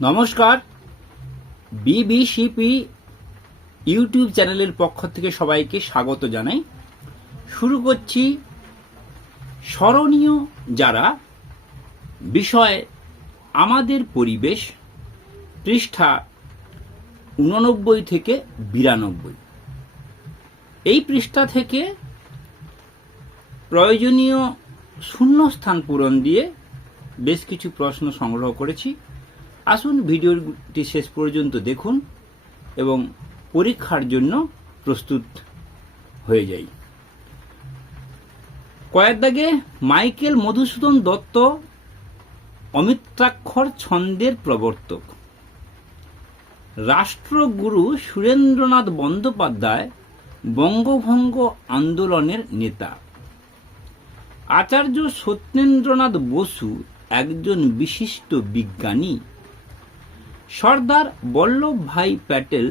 নমস্কার, বিবিসিপি ইউটিউব চ্যানেলের পক্ষ থেকে সবাইকে স্বাগত জানাই। শুরু করছি স্মরণীয় যারা বিষয় আমাদের পরিবেশ, পৃষ্ঠা 89 থেকে 92। এই পৃষ্ঠা থেকে প্রয়োজনীয় শূন্যস্থান পূরণ দিয়ে বেশ কিছু প্রশ্ন সংগ্রহ করেছি। আসুন ভিডিওটি শেষ পর্যন্ত দেখুন এবং পরীক্ষার জন্য প্রস্তুত হয়ে যাই। কয়েক দাগে মাইকেল মধুসূদন দত্ত অমিত্রাক্ষর ছন্দের প্রবর্তক। রাষ্ট্রগুরু সুরেন্দ্রনাথ বন্দ্যোপাধ্যায় বঙ্গভঙ্গ আন্দোলনের নেতা। আচার্য সত্যেন্দ্রনাথ বসু একজন বিশিষ্ট বিজ্ঞানী। সর্দার বল্লভভাই প্যাটেল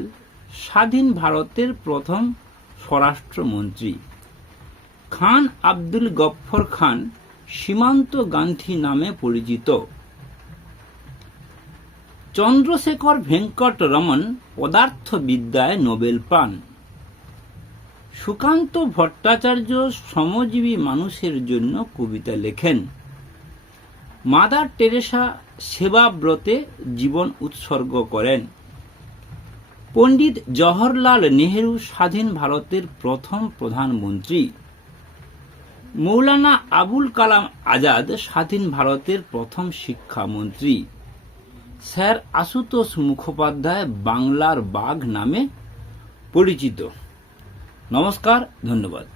স্বাধীন ভারতের প্রথম স্বরাষ্ট্রমন্ত্রী। খান আব্দুল গফ্ফর খান সীমান্ত গান্ধী নামে পরিচিত। চন্দ্রশেখর ভেঙ্কট রমন পদার্থবিদ্যায় নোবেল পান। সুকান্ত ভট্টাচার্য শ্রমজীবী মানুষের জন্য কবিতা লেখেন। মাদার টেরেসা সেবাব্রতে জীবন উৎসর্গ করেন। পণ্ডিত জওহরলাল নেহেরু স্বাধীন ভারতের প্রথম প্রধানমন্ত্রী। মৌলানা আবুল কালাম আজাদ স্বাধীন ভারতের প্রথম শিক্ষামন্ত্রী। স্যার আশুতোষ মুখোপাধ্যায় বাংলার বাঘ নামে পরিচিত। নমস্কার, ধন্যবাদ।